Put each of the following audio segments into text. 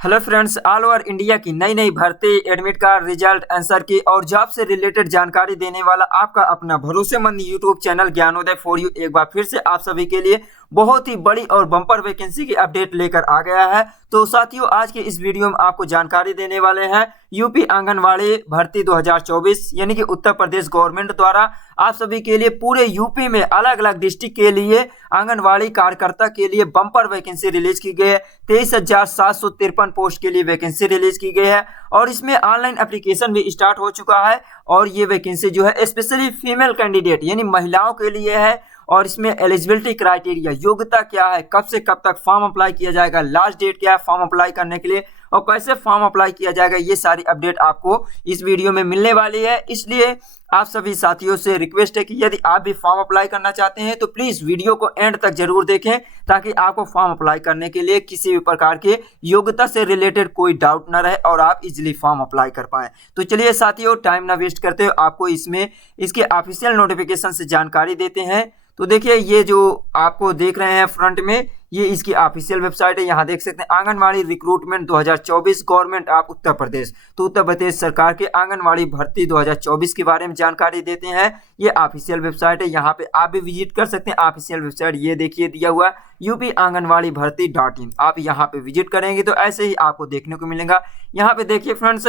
Hello friends, all over India की नई नई भर्ती, एडमिट कार्ड, रिजल्ट, आंसर की और जॉब से रिलेटेड जानकारी देने वाला आपका अपना भरोसेमंद YouTube channel Gyanoday for you एक बार फिर से आप सभी के लिए बहुत ही बड़ी और बम्पर वैकेंसी की अपडेट लेकर आ गया है। तो साथियों, आज के इस वीडियो में आपको जानकारी देने वाले हैं यूपी आंगनवाड़ी भर्ती 2024 यानी कि उत्तर प्रदेश गवर्नमेंट द्वारा आप सभी के लिए पूरे यूपी में अलग अलग डिस्ट्रिक्ट के लिए आंगनवाड़ी कार्यकर्ता के लिए बम्पर वैकेंसी रिलीज की गई है। 23,753 पोस्ट के लिए वैकेंसी रिलीज की गई है और इसमें ऑनलाइन एप्लीकेशन भी स्टार्ट हो चुका है। और ये वैकेंसी जो है स्पेशली फीमेल कैंडिडेट यानी महिलाओं के लिए है। और इसमें एलिजिबिलिटी क्राइटेरिया, योग्यता क्या है, कब से कब तक फॉर्म अप्लाई किया जाएगा, लास्ट डेट क्या है फॉर्म अप्लाई करने के लिए और कैसे फॉर्म अप्लाई किया जाएगा, ये सारी अपडेट आपको इस वीडियो में मिलने वाली है। इसलिए आप सभी साथियों से रिक्वेस्ट है कि यदि आप भी फॉर्म अप्लाई करना चाहते हैं तो प्लीज वीडियो को एंड तक जरूर देखें ताकि आपको फॉर्म अप्लाई करने के लिए किसी भी प्रकार के योग्यता से रिलेटेड कोई डाउट ना रहे और आप इजीली फॉर्म अप्लाई कर पाए। तो चलिए साथियों, टाइम ना वेस्ट करते हुए आपको इसमें इसके ऑफिशियल नोटिफिकेशन से जानकारी देते हैं। तो देखिए, ये जो आपको देख रहे हैं फ्रंट में, ये इसकी ऑफिशियल वेबसाइट है। यहाँ देख सकते हैं anganwadi recruitment 2024 government of Uttar Pradesh. तो उत्तर प्रदेश सरकार के आंगनवाड़ी भर्ती 2024 के बारे में जानकारी देते हैं। ये ऑफिशियल वेबसाइट है, यहाँ पे आप भी विजिट कर सकते हैं। ऑफिशियल वेबसाइट ये देखिए दिया हुआ यूपी आंगनवाड़ी भर्ती .in। आप यहाँ पे विजिट करेंगे तो ऐसे ही आपको देखने को मिलेगा। यहाँ पे देखिए फ्रेंड्स,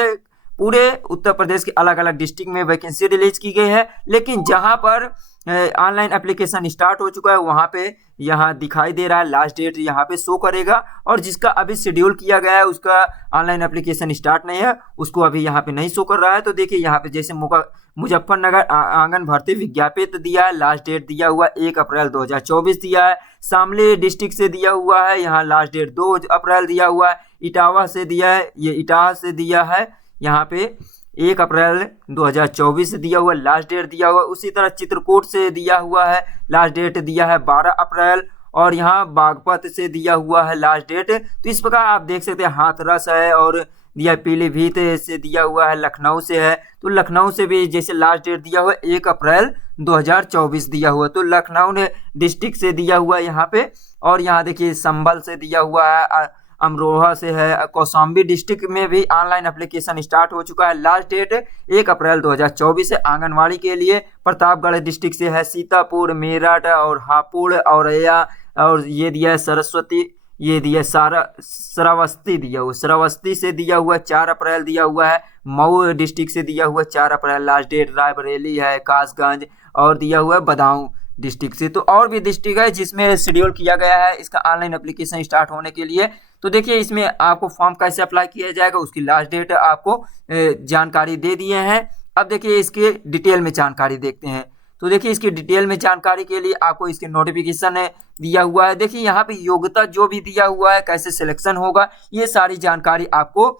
पूरे उत्तर प्रदेश के अलग अलग डिस्ट्रिक्ट में वैकेंसी रिलीज की गई है, लेकिन जहां पर ऑनलाइन एप्लीकेशन स्टार्ट हो चुका है वहां पे यहाँ दिखाई दे रहा है लास्ट डेट यहाँ पे शो करेगा। और जिसका अभी शेड्यूल किया गया है उसका ऑनलाइन एप्लीकेशन स्टार्ट नहीं है, उसको अभी यहाँ पे नहीं शो कर रहा है। तो देखिए यहाँ पे जैसे मुजफ्फरनगर आंगन भर्ती विज्ञापित दिया है, लास्ट डेट दिया हुआ 1 अप्रैल 2024 दिया है। शामली डिस्ट्रिक्ट से दिया हुआ है, यहाँ लास्ट डेट 2 अप्रैल दिया हुआ है। इटावा से दिया है, ये इटावा से दिया है, यहाँ पे 1 अप्रैल 2024 से दिया हुआ, लास्ट डेट दिया हुआ। उसी तरह चित्रकूट से दिया हुआ है, लास्ट डेट दिया है 12 अप्रैल। और यहाँ बागपत से दिया हुआ है लास्ट डेट। तो इस प्रकार आप देख सकते हैं हाथरस है और दिया पीलीभीत से दिया हुआ है, लखनऊ से है। तो लखनऊ से भी जैसे लास्ट डेट दिया हुआ 1 अप्रैल 2024 दिया हुआ, तो लखनऊ ने डिस्ट्रिक्ट से दिया हुआ यहाँ पे। और यहाँ देखिए संभल से दिया हुआ है, अमरोहा से है, कौशाम्बी डिस्ट्रिक्ट में भी ऑनलाइन एप्लीकेशन स्टार्ट हो चुका है। लास्ट डेट 1 अप्रैल 2024 से आंगनवाड़ी के लिए। प्रतापगढ़ डिस्ट्रिक्ट से है, सीतापुर, मेरठ और हापुड़, औरैया और ये दिया है सरस्वती, ये दिया श्रावस्ती दिया हुआ, श्रावस्ती से दिया हुआ 4 अप्रैल दिया हुआ है। मऊ डिस्ट्रिक्ट से दिया हुआ 4 अप्रैल लास्ट डेट। रायबरेली है, कासगंज और दिया हुआ है बदायूं डिस्ट्रिक्ट से। तो और भी डिस्ट्रिक्ट है जिसमें शेड्यूल किया गया है इसका ऑनलाइन एप्लीकेशन स्टार्ट होने के लिए। तो देखिए इसमें आपको फॉर्म कैसे अप्लाई किया जाएगा उसकी लास्ट डेट आपको जानकारी दे दिए हैं। अब देखिए इसके डिटेल में जानकारी देखते हैं। तो देखिए इसकी डिटेल में जानकारी के लिए आपको इसके नोटिफिकेशन दिया हुआ है। देखिए यहाँ पे योग्यता जो भी दिया हुआ है, कैसे सिलेक्शन होगा, ये सारी जानकारी आपको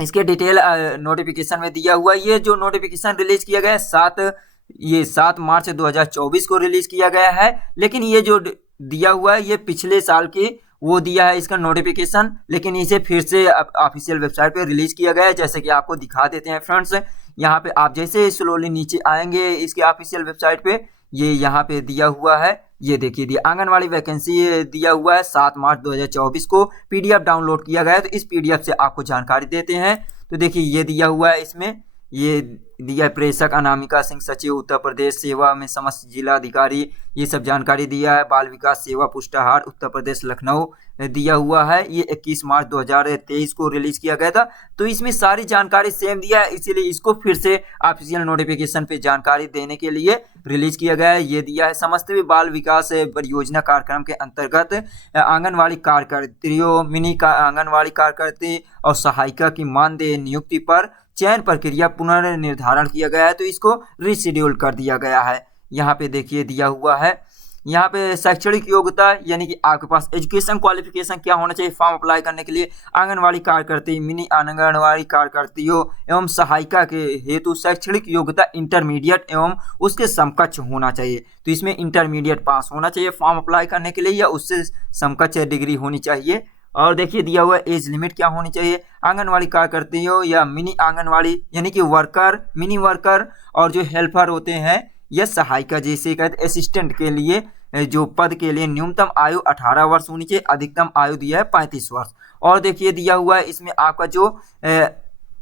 इसके डिटेल नोटिफिकेशन में दिया हुआ है। ये जो नोटिफिकेशन रिलीज किया गया है 7 मार्च 2024 को रिलीज किया गया है। लेकिन ये जो दिया हुआ है ये पिछले साल की वो दिया है इसका नोटिफिकेशन, लेकिन इसे फिर से ऑफिशियल वेबसाइट पे रिलीज किया गया है। जैसे कि आपको दिखा देते हैं फ्रेंड्स, यहाँ पे आप जैसे स्लोली नीचे आएंगे इसके ऑफिशियल वेबसाइट पे, ये यहाँ पे दिया हुआ है, ये देखिए दिया आंगनवाड़ी वैकेंसी दिया हुआ है 7 मार्च 2024 को। पीडीएफ डाउनलोड किया गया है, तो इस पीडीएफ से आपको जानकारी देते हैं। तो देखिए ये दिया हुआ है, इसमें ये दिया प्रेषक अनामिका सिंह, सचिव उत्तर प्रदेश सेवा में समस्त जिला अधिकारी, ये सब जानकारी दिया है। बाल विकास सेवा पुष्टाहार उत्तर प्रदेश लखनऊ दिया हुआ है। ये 21 मार्च 2023 को रिलीज किया गया था। तो इसमें सारी जानकारी सेम दिया है, इसीलिए इसको फिर से ऑफिशियल नोटिफिकेशन पे जानकारी देने के लिए रिलीज किया गया है। ये दिया है समस्त बाल विकास परियोजना कार्यक्रम के अंतर्गत आंगनवाड़ी कार्यकर्तियों, मिनी आंगनवाड़ी कार्यकर्ती और सहायिका की मानदेय नियुक्ति पर चयन प्रक्रिया पुनर्निर्धारण किया गया है। तो इसको रीशेड्यूल कर दिया गया है। यहाँ पे देखिए दिया हुआ है, यहाँ पे शैक्षणिक योग्यता यानी कि आपके पास एजुकेशन क्वालिफिकेशन क्या होना चाहिए फॉर्म अप्लाई करने के लिए। आंगनवाड़ी कार्यकर्ती, मिनी आंगनवाड़ी कार्यकर्तियों एवं सहायिका के हेतु शैक्षणिक योग्यता इंटरमीडिएट एवं उसके समकक्ष होना चाहिए। तो इसमें इंटरमीडिएट पास होना चाहिए फॉर्म अप्लाई करने के लिए, या उससे समकक्ष डिग्री होनी चाहिए। और देखिए दिया हुआ एज लिमिट क्या होनी चाहिए। आंगनवाड़ी कार्यकर्तियों या मिनी आंगनवाड़ी यानी कि वर्कर, मिनी वर्कर और जो हेल्पर होते हैं या सहायिका जैसे कहते असिस्टेंट के लिए जो पद के लिए न्यूनतम आयु 18 वर्ष होनी चाहिए, अधिकतम आयु दिया है 35 वर्ष। और देखिए दिया हुआ है इसमें आपका जो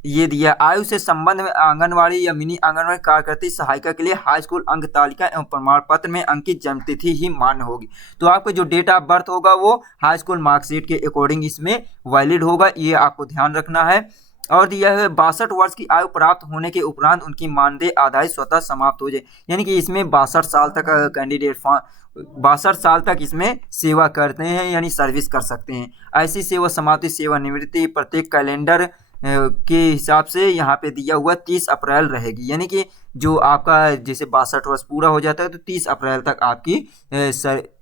ये दिया आयु से संबंध में आंगनवाड़ी या मिनी आंगनवाड़ी कार्यकर्ता सहायिका के लिए हाई स्कूल अंक तालिका एवं प्रमाण पत्र में अंकित जन्मतिथि ही मान्य होगी। तो आपका जो डेट ऑफ बर्थ होगा वो हाई स्कूल मार्कशीट के अकॉर्डिंग इसमें वैलिड होगा, ये आपको ध्यान रखना है। और दिया है 62 वर्ष की आयु प्राप्त होने के उपरांत उनकी मानदेय आदाय स्वतः समाप्त हो जाए, यानी कि इसमें 62 साल तक कैंडिडेट 62 साल तक इसमें सेवा करते हैं यानी सर्विस कर सकते हैं। ऐसी सेवा समाप्ति सेवानिवृत्ति प्रत्येक कैलेंडर के हिसाब से यहाँ पे दिया हुआ 30 अप्रैल रहेगी, यानी कि जो आपका जैसे 62 वर्ष पूरा हो जाता है तो 30 अप्रैल तक आपकी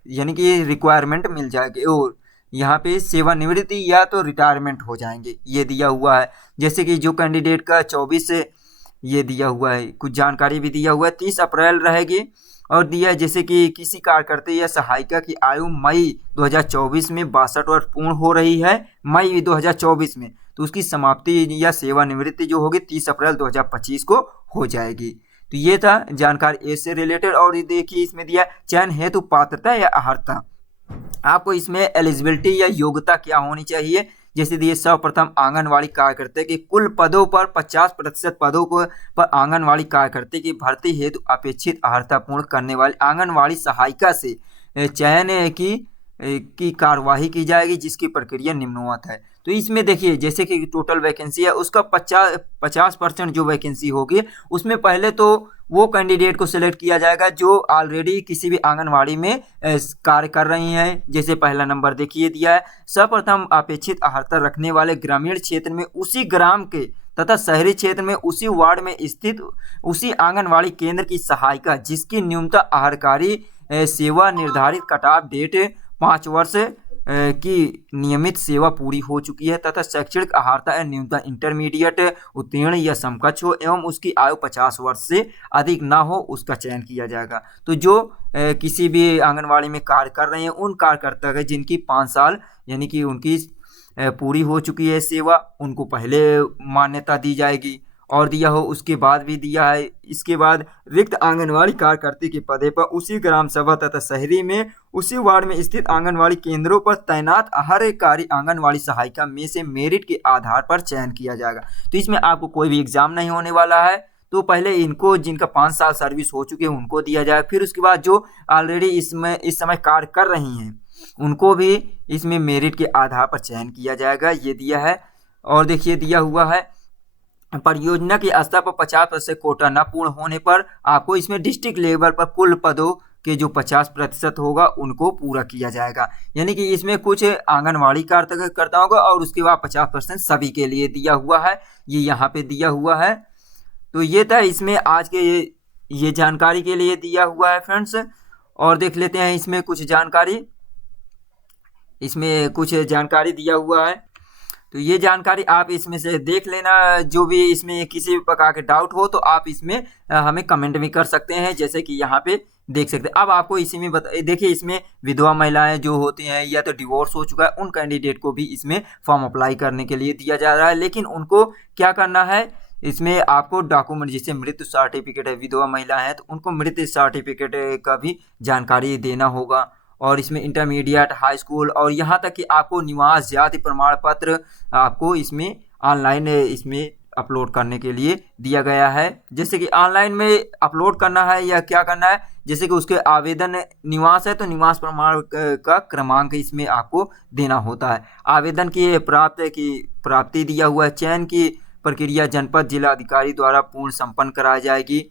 यानी कि रिक्वायरमेंट मिल जाएगी और यहाँ पे सेवानिवृत्ति या तो रिटायरमेंट हो जाएंगे, ये दिया हुआ है। जैसे कि जो कैंडिडेट का 24 से ये दिया हुआ है, कुछ जानकारी भी दिया हुआ है 30 अप्रैल रहेगी। और दिया है जैसे कि किसी कार्यकर्ता या सहायिका की आयु मई 2024 में 62 वर्ष पूर्ण हो रही है, मई 2024 में, तो उसकी समाप्ति या सेवानिवृत्ति जो होगी 30 अप्रैल 2025 को हो जाएगी। तो ये था जानकारी एज से रिलेटेड। और ये देखिए इसमें दिया चयन हेतु पात्रता या अर्हता, आपको इसमें एलिजिबिलिटी या योग्यता क्या होनी चाहिए। जैसे दिए सर्वप्रथम आंगनवाड़ी कार्यकर्ता के कुल पदों पर 50% पदों पर आंगनवाड़ी कार्यकर्ता की भर्ती हेतु अपेक्षित अर्हता पूर्ण करने वाली आंगनवाड़ी सहायिका से चयन की कार्यवाही की जाएगी, जिसकी प्रक्रिया निम्नवत है। तो इसमें देखिए जैसे कि टोटल वैकेंसी है उसका 50% जो वैकेंसी होगी उसमें पहले तो वो कैंडिडेट को सिलेक्ट किया जाएगा जो ऑलरेडी किसी भी आंगनवाड़ी में कार्य कर रही हैं। जैसे पहला नंबर देखिए दिया है सर्वप्रथम अपेक्षित अर्हता रखने वाले ग्रामीण क्षेत्र में उसी ग्राम के तथा शहरी क्षेत्र में उसी वार्ड में स्थित उसी आंगनवाड़ी केंद्र की सहायिका जिसकी न्यूनतम आहारकारी सेवा निर्धारित कट ऑफ डेट 5 वर्ष की नियमित सेवा पूरी हो चुकी है तथा शैक्षणिक अर्हता न्यूनतम इंटरमीडिएट उत्तीर्ण या समकक्ष हो एवं उसकी आयु 50 वर्ष से अधिक ना हो, उसका चयन किया जाएगा। तो जो किसी भी आंगनवाड़ी में कार्य कर रहे हैं उन कार्यकर्ता के जिनकी 5 साल यानी कि उनकी पूरी हो चुकी है सेवा, उनको पहले मान्यता दी जाएगी। और दिया हो उसके बाद भी दिया है इसके बाद रिक्त आंगनवाड़ी कार्यकर्ता के पदे पर उसी ग्राम सभा तथा शहरी में उसी वार्ड में स्थित आंगनवाड़ी केंद्रों पर तैनात आहारकारी आंगनवाड़ी सहायिका में से मेरिट के आधार पर चयन किया जाएगा। तो इसमें आपको कोई भी एग्जाम नहीं होने वाला है, तो पहले इनको जिनका 5 साल सर्विस हो चुके हैं उनको दिया जाएगा, फिर उसके बाद जो ऑलरेडी इस समय कार्य कर रही हैं उनको भी इसमें मेरिट के आधार पर चयन किया जाएगा, ये दिया है। और देखिए दिया हुआ है परियोजना के स्तर पर 50% कोटा न पूर्ण होने पर आपको इसमें डिस्ट्रिक्ट लेवल पर कुल पदों के जो 50% होगा उनको पूरा किया जाएगा, यानी कि इसमें कुछ आंगनवाड़ी कार्यकर्ता होगा और उसके बाद 50% सभी के लिए दिया हुआ है, ये यहाँ पे दिया हुआ है। तो ये था इसमें आज के ये जानकारी के लिए दिया हुआ है फ्रेंड्स। और देख लेते हैं इसमें कुछ जानकारी दिया हुआ है, तो ये जानकारी आप इसमें से देख लेना। जो भी इसमें किसी प्रकार के डाउट हो तो आप इसमें हमें कमेंट भी कर सकते हैं, जैसे कि यहाँ पे देख सकते हैं। अब आपको इसी में देखिए इसमें विधवा महिलाएं जो होती हैं या तो डिवोर्स हो चुका है उन कैंडिडेट को भी इसमें फॉर्म अप्लाई करने के लिए दिया जा रहा है, लेकिन उनको क्या करना है इसमें आपको डॉक्यूमेंट जैसे मृत्यु सर्टिफिकेट है, विधवा महिला है तो उनको मृत्यु सर्टिफिकेट का भी जानकारी देना होगा। और इसमें इंटरमीडिएट हाई स्कूल और यहाँ तक कि आपको निवास जाति प्रमाण पत्र आपको इसमें ऑनलाइन इसमें अपलोड करने के लिए दिया गया है। जैसे कि ऑनलाइन में अपलोड करना है या क्या करना है, जैसे कि उसके आवेदन निवास है तो निवास प्रमाण का क्रमांक इसमें आपको देना होता है। आवेदन की प्राप्ति दिया हुआ है, चयन की प्रक्रिया जनपद जिला अधिकारी द्वारा पूर्ण संपन्न कराई जाएगी,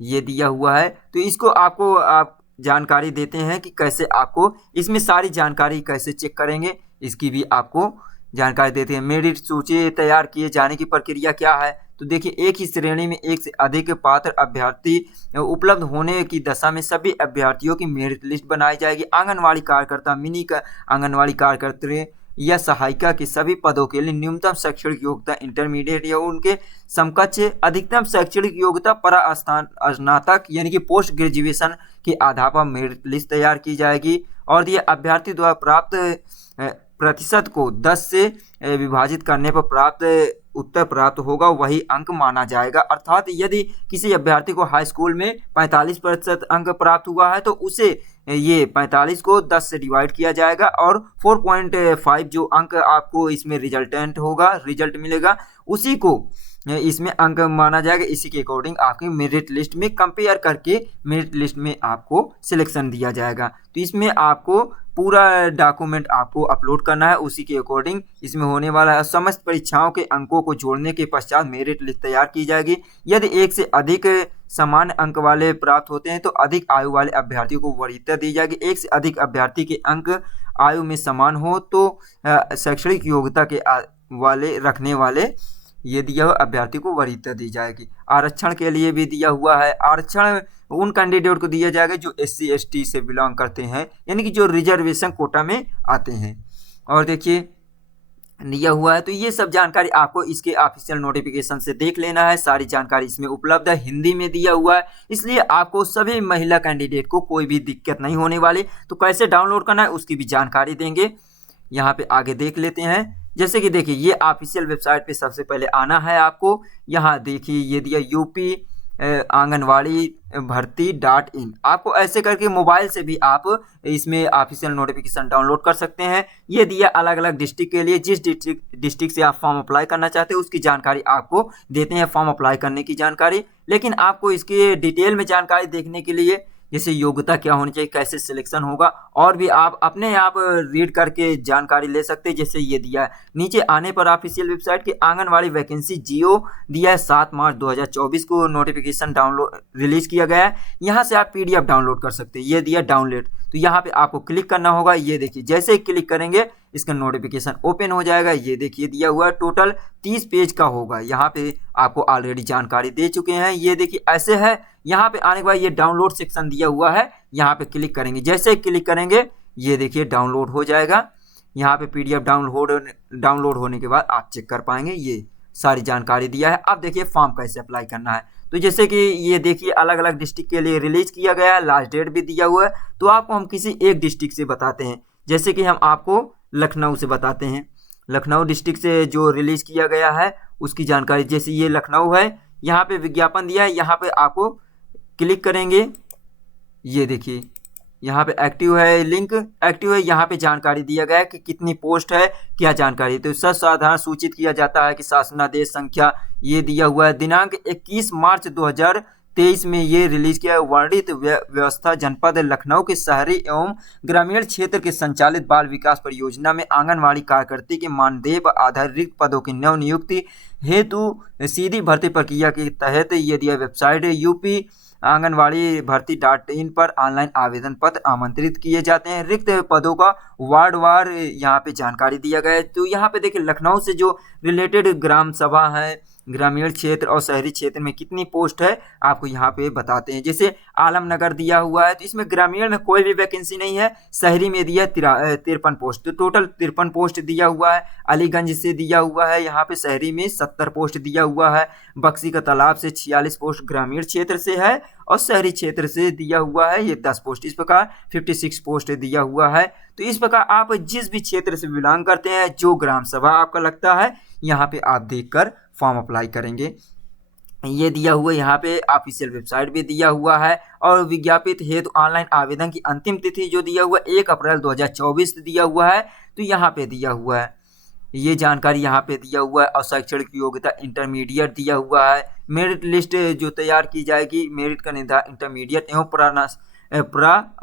ये दिया हुआ है। तो इसको आपको आप जानकारी देते हैं कि कैसे आपको इसमें सारी जानकारी कैसे चेक करेंगे, इसकी भी आपको जानकारी देते हैं। मेरिट सूची तैयार किए जाने की प्रक्रिया क्या है, तो देखिए एक ही श्रेणी में एक से अधिक पात्र अभ्यर्थी उपलब्ध होने की दशा में सभी अभ्यर्थियों की मेरिट लिस्ट बनाई जाएगी। आंगनवाड़ी कार्यकर्ता मिनी आंगनवाड़ी कार्यकर्ता या सहायिका के सभी पदों के लिए न्यूनतम शैक्षणिक योग्यता इंटरमीडिएट या उनके समकक्ष, अधिकतम शैक्षणिक योग्यता स्नातक यानी कि पोस्ट ग्रेजुएशन के आधार पर मेरिट लिस्ट तैयार की जाएगी। और ये अभ्यर्थी द्वारा प्राप्त प्रतिशत को 10 से विभाजित करने पर प्राप्त उत्तर प्राप्त होगा वही अंक माना जाएगा। अर्थात यदि किसी अभ्यर्थी को हाई स्कूल में 45% अंक प्राप्त हुआ है तो उसे ये 45 को 10 से डिवाइड किया जाएगा और 4.5 जो अंक आपको इसमें रिजल्टेंट होगा, रिजल्ट मिलेगा, उसी को इसमें अंक माना जाएगा। इसी के अकॉर्डिंग आपकी मेरिट लिस्ट में कंपेयर करके मेरिट लिस्ट में आपको सिलेक्शन दिया जाएगा। तो इसमें आपको पूरा डॉक्यूमेंट आपको अपलोड करना है, उसी के अकॉर्डिंग इसमें होने वाला है। समस्त परीक्षाओं के अंकों को जोड़ने के पश्चात मेरिट लिस्ट तैयार की जाएगी। यदि एक से अधिक समान अंक वाले प्राप्त होते हैं तो अधिक आयु वाले अभ्यर्थियों को वरीयता दी जाएगी। एक से अधिक अभ्यर्थी के अंक आयु में समान हो तो शैक्षणिक योग्यता के वाले रखने वाले ये दिया हुआ अभ्यर्थी को वरीयता दी जाएगी। आरक्षण के लिए भी दिया हुआ है, आरक्षण उन कैंडिडेट को दिया जाएगा जो SC ST से बिलोंग करते हैं, यानी कि जो रिजर्वेशन कोटा में आते हैं। और देखिए दिया हुआ है, तो ये सब जानकारी आपको इसके ऑफिशियल नोटिफिकेशन से देख लेना है। सारी जानकारी इसमें उपलब्ध है, हिंदी में दिया हुआ है, इसलिए आपको सभी महिला कैंडिडेट को कोई भी दिक्कत नहीं होने वाली। तो कैसे डाउनलोड करना है उसकी भी जानकारी देंगे, यहाँ पे आगे देख लेते हैं। जैसे कि देखिए ये ऑफिशियल वेबसाइट पे सबसे पहले आना है आपको। यहाँ देखिए ये दिया यूपी आंगनवाड़ी भर्ती .in। आपको ऐसे करके मोबाइल से भी आप इसमें ऑफिशियल नोटिफिकेशन डाउनलोड कर सकते हैं। ये दिया अलग अलग डिस्ट्रिक्ट के लिए, जिस डिस्ट्रिक्ट से आप फॉर्म अप्लाई करना चाहते हैं उसकी जानकारी आपको देते हैं, फॉर्म अप्लाई करने की जानकारी। लेकिन आपको इसके डिटेल में जानकारी देखने के लिए जैसे योग्यता क्या होनी चाहिए, कैसे सिलेक्शन होगा, और भी आप अपने आप रीड करके जानकारी ले सकते हैं। जैसे ये दिया है नीचे आने पर ऑफिशियल वेबसाइट की आंगनवाड़ी वैकेंसी जियो दिया है 7 मार्च 2024 को नोटिफिकेशन डाउनलोड रिलीज किया गया है। यहाँ से आप PDF डाउनलोड कर सकते हैं। ये दिया डाउनलोड, तो यहाँ पे आपको क्लिक करना होगा। ये देखिए जैसे ही क्लिक करेंगे इसका नोटिफिकेशन ओपन हो जाएगा। ये देखिए दिया हुआ है टोटल 30 पेज का होगा। यहाँ पे आपको ऑलरेडी जानकारी दे चुके हैं। ये देखिए ऐसे है, यहाँ पे आने के बाद ये डाउनलोड सेक्शन दिया हुआ है, यहाँ पे क्लिक करेंगे। जैसे ही क्लिक करेंगे ये देखिए डाउनलोड हो जाएगा। यहाँ पे PDF डाउनलोड होने के बाद आप चेक कर पाएंगे, ये सारी जानकारी दिया है। अब देखिए फॉर्म कैसे अप्लाई करना है। तो जैसे कि ये देखिए अलग अलग डिस्ट्रिक्ट के लिए रिलीज किया गया है, लास्ट डेट भी दिया हुआ है। तो आपको हम किसी एक डिस्ट्रिक्ट से बताते हैं, जैसे कि हम आपको लखनऊ से बताते हैं। लखनऊ डिस्ट्रिक्ट से जो रिलीज किया गया है उसकी जानकारी, जैसे ये लखनऊ है, यहाँ पे विज्ञापन दिया है, यहाँ पे आपको क्लिक करेंगे। ये देखिए यहाँ पे एक्टिव है, लिंक एक्टिव है। यहाँ पे जानकारी दिया गया है कि कितनी पोस्ट है, क्या जानकारी। तो सर्वसाधारण सूचित किया जाता है कि शासनादेश संख्या ये दिया हुआ है, दिनांक 21 मार्च 2023 में ये रिलीज किया है। वर्णित व्यवस्था जनपद लखनऊ के शहरी एवं ग्रामीण क्षेत्र के संचालित बाल विकास परियोजना में आंगनवाड़ी कार्यकर्ती के मानदेय आधारित रिक्त पदों की नव नियुक्ति हेतु सीधी भर्ती प्रक्रिया के तहत ये दिया वेबसाइट है यूपी आंगनवाड़ी भर्ती .in पर ऑनलाइन आवेदन पत्र आमंत्रित किए जाते हैं। रिक्त पदों का वार्डवार यहाँ पे जानकारी दिया गया है। तो यहाँ पे देखिए लखनऊ से जो रिलेटेड ग्राम सभा है, ग्रामीण क्षेत्र और शहरी क्षेत्र में कितनी पोस्ट है आपको यहाँ पे बताते हैं। जैसे आलमनगर दिया हुआ है, तो इसमें ग्रामीण में कोई भी वैकेंसी नहीं है, शहरी में दिया 53 पोस्ट, तो टोटल 53 पोस्ट दिया हुआ है। अलीगंज से दिया हुआ है, यहाँ पे शहरी में 70 पोस्ट दिया हुआ है। बक्सी का तालाब से 46 पोस्ट ग्रामीण क्षेत्र से है और शहरी क्षेत्र से दिया हुआ है ये 10 पोस्ट। इस प्रकार 56 पोस्ट दिया हुआ है। तो इस प्रकार आप जिस भी क्षेत्र से बिलोंग करते हैं, जो ग्राम सभा आपका लगता है, यहाँ पे आप देखकर फॉर्म अप्लाई करेंगे। ये दिया हुआ यहाँ पे ऑफिशियल वेबसाइट भी दिया हुआ है। और विज्ञापित हेतु ऑनलाइन आवेदन की अंतिम तिथि जो दिया हुआ 1 अप्रैल 2024 दिया हुआ है। तो यहाँ पे दिया हुआ है, ये जानकारी यहाँ पे दिया हुआ है। और शैक्षणिक योग्यता इंटरमीडिएट दिया हुआ है। मेरिट लिस्ट जो तैयार की जाएगी, मेरिट का निर्धारण इंटरमीडिएट एवं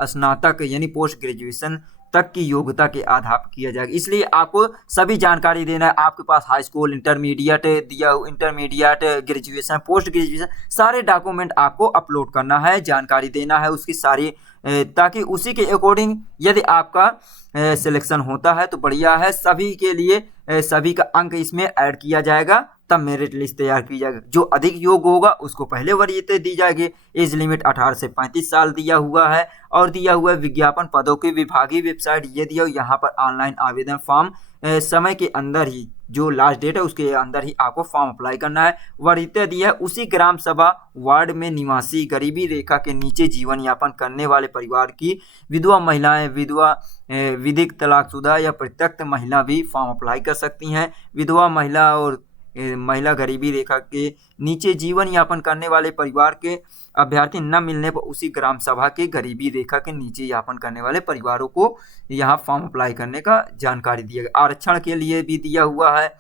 स्नातक यानी पोस्ट ग्रेजुएशन तक की योग्यता के आधार पर किया जाएगा। इसलिए आपको सभी जानकारी देना है। आपके पास हाई स्कूल, इंटरमीडिएट दिया, इंटरमीडिएट, ग्रेजुएशन, पोस्ट ग्रेजुएशन, सारे डॉक्यूमेंट आपको अपलोड करना है, जानकारी देना है उसकी सारी, ताकि उसी के अकॉर्डिंग यदि आपका सिलेक्शन होता है तो बढ़िया है। सभी के लिए सभी का अंक इसमें ऐड किया जाएगा, तब मेरिट लिस्ट तैयार की जाएगी। जो अधिक योग्य होगा उसको पहले वरीयता दी जाएगी। एज लिमिट 18 से 35 साल दिया हुआ है। और दिया हुआ है विज्ञापन पदों की विभागीय वेबसाइट ये दिया, यहाँ पर ऑनलाइन आवेदन फॉर्म समय के अंदर ही, जो लास्ट डेट है उसके अंदर ही आपको फॉर्म अप्लाई करना है। वरीयता दी है उसी ग्राम सभा वार्ड में निवासी गरीबी रेखा के नीचे जीवन यापन करने वाले परिवार की विधवा महिलाएं, विधवा विधिक तलाकशुदा या परित्यक्त महिला भी फॉर्म अप्लाई कर सकती हैं। विधवा महिला और महिला गरीबी रेखा के नीचे जीवन यापन करने वाले परिवार के अभ्यर्थी न मिलने पर उसी ग्राम सभा के गरीबी रेखा के नीचे यापन करने वाले परिवारों को यहाँ फॉर्म अप्लाई करने का जानकारी दिया गया। आरक्षण के लिए भी दिया हुआ है,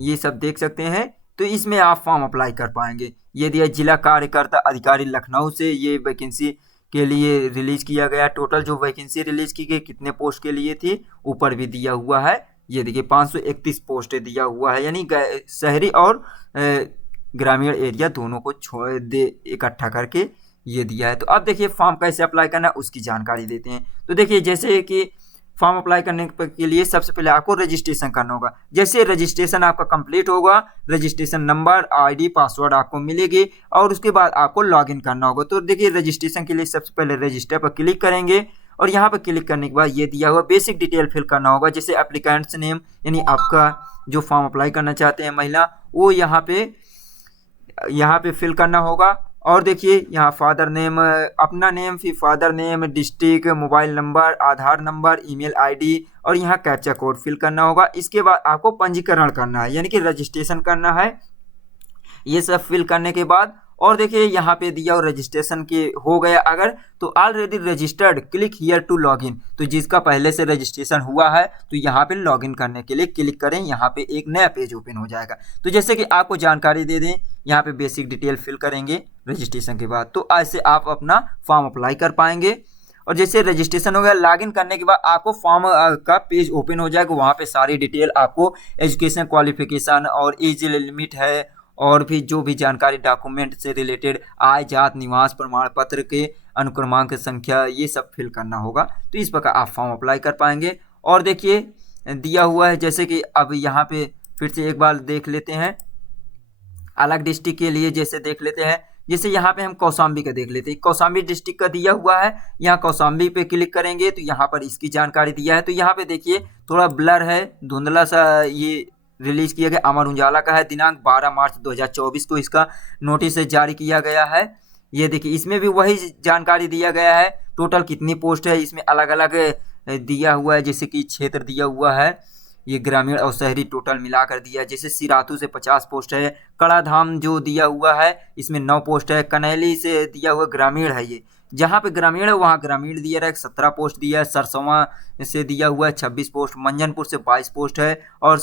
ये सब देख सकते हैं। तो इसमें आप फॉर्म अप्लाई कर पाएंगे। ये दिया जिला कार्यकर्ता अधिकारी लखनऊ से, ये वैकेंसी के लिए रिलीज किया गया। टोटल जो वैकेंसी रिलीज की गई कितने पोस्ट के लिए थी ऊपर भी दिया हुआ है। ये देखिए 531 पोस्ट दिया हुआ है, यानी शहरी और ग्रामीण एरिया दोनों को छोड़ दे इकट्ठा करके ये दिया है। तो अब देखिए फॉर्म कैसे अप्लाई करना है उसकी जानकारी देते हैं। तो देखिए जैसे कि फॉर्म अप्लाई करने के लिए सबसे पहले आपको रजिस्ट्रेशन करना होगा। जैसे रजिस्ट्रेशन आपका कंप्लीट होगा, रजिस्ट्रेशन नंबर, आईडी, पासवर्ड आपको मिलेगी और उसके बाद आपको लॉगिन करना होगा। तो देखिए रजिस्ट्रेशन के लिए सबसे पहले रजिस्टर पर क्लिक करेंगे और यहाँ पर क्लिक करने के बाद ये दिया हुआ बेसिक डिटेल फिल करना होगा। जैसे एप्लीकेंट्स नेम, यानी आपका जो फॉर्म अप्लाई करना चाहते हैं महिला, वो यहाँ पे फिल करना होगा। और देखिए यहाँ फादर नेम, अपना नेम, फिर father name, district, mobile number, Aadhaar number, email ID और यहाँ कैप्चा कोड फिल करना होगा। इसके बाद आपको पंजीकरण करना है, यानी कि रजिस्ट्रेशन करना है। ये सब फिल करने के बाद और देखिए यहाँ पे दिया और रजिस्ट्रेशन के हो गया अगर, तो already registered click here to login. तो जिसका पहले से रजिस्ट्रेशन हुआ है तो यहाँ पे लॉगिन करने के लिए क्लिक करें, यहाँ पे एक नया पेज ओपन हो जाएगा। तो जैसे कि आपको जानकारी दे दें, यहाँ पे बेसिक डिटेल फिल करेंगे रजिस्ट्रेशन के बाद, तो ऐसे आप अपना फॉर्म अप्लाई कर पाएंगे। और जैसे रजिस्ट्रेशन हो गया, लॉगिन करने के बाद आपको फॉर्म का पेज ओपन हो जाएगा। वहाँ पे सारी डिटेल आपको, एजुकेशन क्वालिफिकेशन और एज लिमिट है और भी जो भी जानकारी डॉक्यूमेंट से रिलेटेड, आय, जात, निवास प्रमाण पत्र के अनुक्रमांक संख्या, ये सब फिल करना होगा। तो इस प्रकार आप फॉर्म अप्लाई कर पाएंगे। और देखिए दिया हुआ है, जैसे कि अब यहाँ पे फिर से एक बार देख लेते हैं अलग डिस्ट्रिक्ट के लिए, जैसे देख लेते हैं। जैसे यहाँ पे हम कौशाम्बी का देख लेते हैं, कौशाम्बी डिस्ट्रिक्ट का दिया हुआ है। यहाँ कौशाम्बी पे क्लिक करेंगे तो यहाँ पर इसकी जानकारी दिया है। तो यहाँ पे देखिए थोड़ा ब्लर है, धुंधला सा, ये रिलीज किया गया अमर उजाला का है। दिनांक 12 मार्च 2024 को इसका नोटिस जारी किया गया है। ये देखिए इसमें भी वही जानकारी दिया गया है। टोटल कितनी पोस्ट है इसमें अलग अलग दिया हुआ है, जैसे कि क्षेत्र दिया हुआ है, ये ग्रामीण और शहरी टोटल मिलाकर दिया है। जैसे सिराथू से 50 पोस्ट है, कड़ाधाम जो दिया हुआ है इसमें 9 पोस्ट है, कनैली से दिया हुआ ग्रामीण है, ये जहाँ पे ग्रामीण है वहाँ ग्रामीण दिया रहा है, 17 पोस्ट दिया है। सरसों से दिया हुआ है 26 पोस्ट, मंजनपुर से 22 पोस्ट है और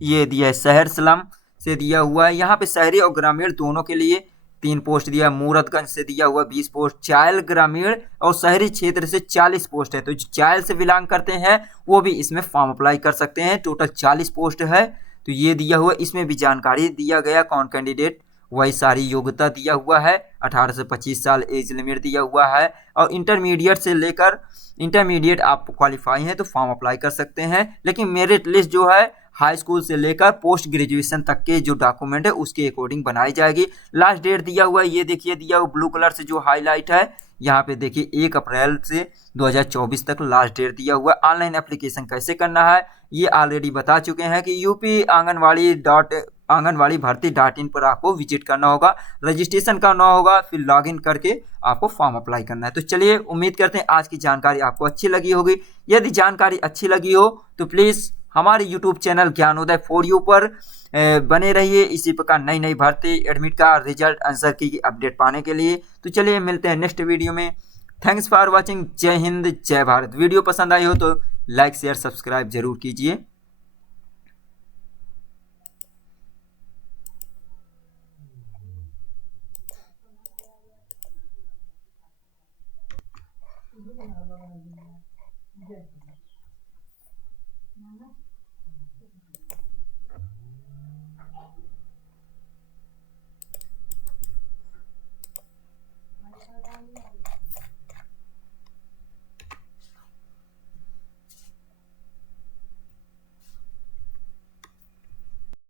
ये दिया है शहर स्लम से दिया हुआ है। यहाँ पे शहरी और ग्रामीण दोनों के लिए 3 पोस्ट दिया है। मूरतगंज से दिया हुआ 20 पोस्ट, चायल ग्रामीण और शहरी क्षेत्र से 40 पोस्ट है। तो जो चायल से बिलोंग करते हैं वो भी इसमें फॉर्म अप्लाई कर सकते हैं। टोटल 40 पोस्ट है। तो ये दिया हुआ, इसमें भी जानकारी दिया गया कौन कैंडिडेट, वही सारी योग्यता दिया हुआ है। 18 से 25 साल एज लिमिट दिया हुआ है और इंटरमीडिएट से लेकर, इंटरमीडिएट आप क्वालिफाई हैं तो फॉर्म अप्लाई कर सकते हैं। लेकिन मेरिट लिस्ट जो है हाई स्कूल से लेकर पोस्ट ग्रेजुएशन तक के जो डॉक्यूमेंट है उसके अकॉर्डिंग बनाई जाएगी। लास्ट डेट दिया हुआ है, ये देखिए दिया हुआ ब्लू कलर से जो हाईलाइट है, यहाँ पे देखिए 1 अप्रैल से 2024 तक लास्ट डेट दिया हुआ है। ऑनलाइन एप्लीकेशन कैसे करना है ये ऑलरेडी बता चुके हैं कि यूपी आंगनवाड़ी भर्ती .in पर आपको विजिट करना होगा, रजिस्ट्रेशन करना होगा, फिर लॉगिन करके आपको फॉर्म अप्लाई करना है। तो चलिए उम्मीद करते हैं आज की जानकारी आपको अच्छी लगी होगी। यदि जानकारी अच्छी लगी हो तो प्लीज़ हमारे YouTube channel Gyanoday for you पर बने रहिए। इसी प्रकार नई नई भर्ती, admit card, result, answer key update पाने के लिए। तो चलिए मिलते हैं नेक्स्ट वीडियो में। Thanks for watching. जय हिंद, जय भारत। वीडियो पसंद आई हो तो लाइक, शेयर, सब्सक्राइब जरूर कीजिए।